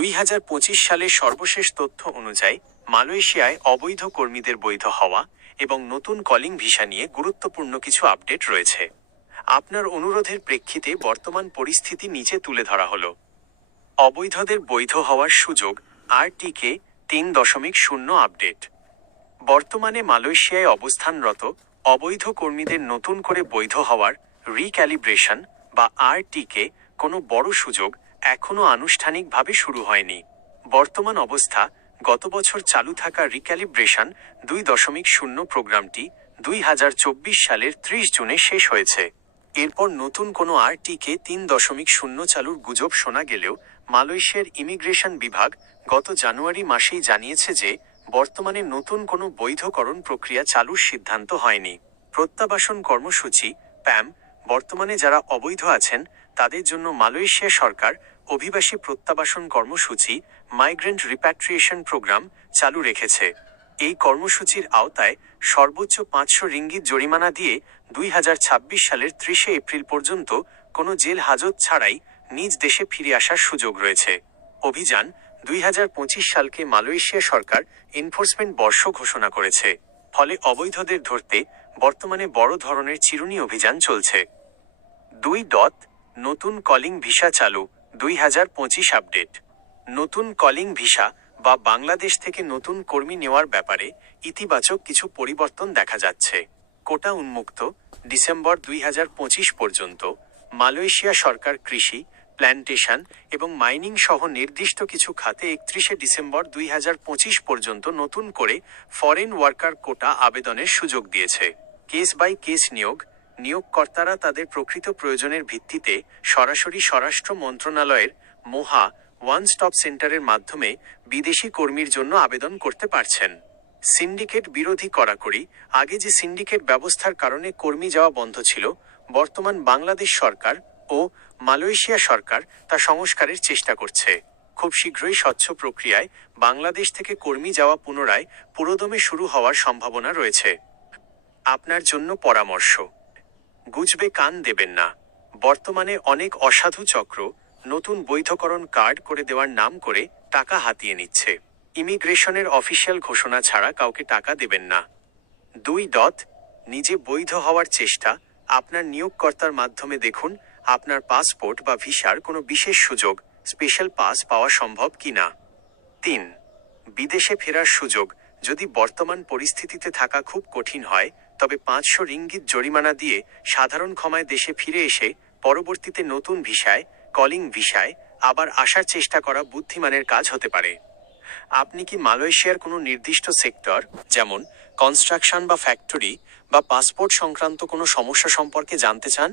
2025 সালের সর্বশেষ তথ্য অনুযায়ী মালয়েশিয়ায় অবৈধ কর্মীদের বৈধ হওয়া এবং নতুন কলিং ভিসা নিয়ে গুরুত্বপূর্ণ কিছু আপডেট রয়েছে। আপনার অনুরোধের প্রেক্ষিতে বর্তমান পরিস্থিতি নিচে তুলে ধরা হলো। অবৈধদের বৈধ হওয়ার সুযোগ RTK 3.0 আপডেট। বর্তমানে মালয়েশিয়ায় অবস্থানরত অবৈধ কর্মীদের নতুন করে বৈধ হওয়ার রিক্যালিব্রেশন বা RTK কোনো বড় সুযোগ এখনও আনুষ্ঠানিকভাবে শুরু হয়নি। বর্তমান অবস্থা, গত বছর চালু থাকা রিক্যালিব্রেশন 2.0 প্রোগ্রামটি 2024 সালের 30 জুনে শেষ হয়েছে। এরপর নতুন কোনো RTK 3.0 চালুর গুজব শোনা গেলেও মালয়েশিয়ার ইমিগ্রেশন বিভাগ গত জানুয়ারি মাসেই জানিয়েছে যে বর্তমানে নতুন কোনো বৈধকরণ প্রক্রিয়া চালুর সিদ্ধান্ত হয়নি। প্রত্যাবাসন কর্মসূচি PAM বর্তমানে যারা অবৈধ আছেন তাদের জন্য মালয়েশিয়া সরকার অভিবাসী প্রত্যাবাসন কর্মসূচি মাইগ্রেন্ট রিপ্যাট্রিয়েশন প্রোগ্রাম চালু রেখেছে। এই কর্মসূচির আওতায় সর্বোচ্চ 500 রিঙ্গিত জরিমানা দিয়ে 2026 সালের 30 এপ্রিল পর্যন্ত কোনো জেল হাজত ছাড়াই নিজ দেশে ফিরে আসার সুযোগ রয়েছে। অভিযান 2025 সালকে মালয়েশিয়া সরকার এনফোর্সমেন্ট বর্ষ ঘোষণা করেছে, ফলে অবৈধদের ধরতে বর্তমানে বড় ধরনের চিরুনি অভিযান চলছে। 2. নতুন কলিং ভিসা চালু 2025 আপডেট। নতুন কলিং ভিসা বা বাংলাদেশ থেকে নতুন কর্মী নেওয়ার ব্যাপারে ইতিবাচক কিছু পরিবর্তন দেখা যাচ্ছে। কোটা উন্মুক্ত ডিসেম্বর 2025 পর্যন্ত মালয়েশিয়া সরকার কৃষি, প্ল্যান্টেশন এবং মাইনিং সহ নির্দিষ্ট কিছু খাতে 31 ডিসেম্বর 2025 পর্যন্ত নতুন করে ফরেন ওয়ার্কার কোটা আবেদনের সুযোগ দিয়েছে। কেস বাই কেস নিয়োগকর্তারা তাদের প্রকৃত প্রয়োজনের ভিত্তিতে সরাসরি স্বরাষ্ট্র মন্ত্রণালয়ের মোহা ওয়ান স্টপ সেন্টারের মাধ্যমে বিদেশি কর্মীর জন্য আবেদন করতে পারছেন। সিন্ডিকেট বিরোধী কড়াকড়ি। আগে যে সিন্ডিকেট ব্যবস্থার কারণে কর্মী যাওয়া বন্ধ ছিল, বর্তমান বাংলাদেশ সরকার ও মালয়েশিয়া সরকার তা সংস্কারের চেষ্টা করছে। খুব শীঘ্রই স্বচ্ছ প্রক্রিয়ায় বাংলাদেশ থেকে কর্মী যাওয়া পুনরায় পুরোদমে শুরু হওয়ার সম্ভাবনা রয়েছে। আপনার জন্য পরামর্শ: গুজবে কান দেবেন না। বর্তমানে অনেক অসাধু চক্র নতুন বৈধকরণ কার্ড করে দেওয়ার নাম করে টাকা হাতিয়ে নিচ্ছে। ইমিগ্রেশনের অফিসিয়াল ঘোষণা ছাড়া কাউকে টাকা দেবেন না। 2. নিজে বৈধ হওয়ার চেষ্টা। আপনার নিয়োগকর্তার মাধ্যমে দেখুন আপনার পাসপোর্ট বা ভিসার কোনো বিশেষ সুযোগ স্পেশাল পাস পাওয়া সম্ভব কিনা। 3. বিদেশে ফেরার সুযোগ। যদি বর্তমান পরিস্থিতিতে থাকা খুব কঠিন হয়, তবে 500 রিঙ্গিত জরিমানা দিয়ে সাধারণ ক্ষমায় দেশে ফিরে এসে পরবর্তীতে নতুন ভিসায়, কলিং ভিসায় আবার আসার চেষ্টা করা বুদ্ধিমানের কাজ হতে পারে। আপনি কি মালয়েশিয়ার কোনো নির্দিষ্ট সেক্টর, যেমন কনস্ট্রাকশন বা ফ্যাক্টরি বা পাসপোর্ট সংক্রান্ত কোনো সমস্যা সম্পর্কে জানতে চান?